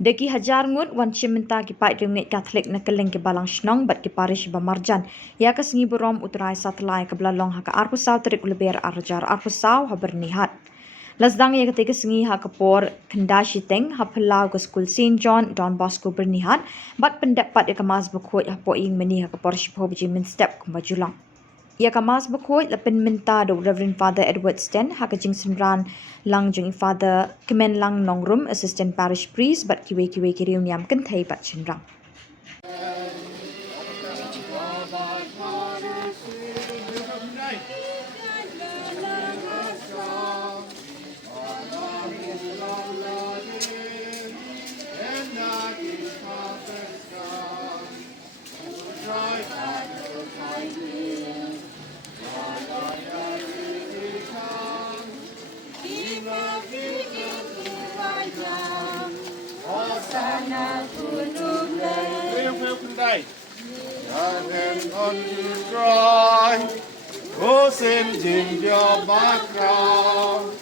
Deki hajar ngut wan minta ki Peit ringgit Katolik na keleng ke balang Shillong bat ki Parish Bamarjan. Ya ke Sngi Burom Trai Slatlai ke belalong ha ke arpusau terik uleber arjar arpusau ha Byrnihat. Lasdang ya ketika Sngi ha Khubor kendai shiteng ha pelau ke skul St John donbosco Byrnihat bat pendapat ya kemas berkut ha poing meni ha ke Parish Khuborjylla step Khuborjylla. Ia kamas berkut lepen minta do Reverend Father Edward Sten ha kejing senran lang jeng Father Kemen lang nongrum assistant parish priest bat kiwe kirium yam kentai bat senrang. On you dry, oh send in your background.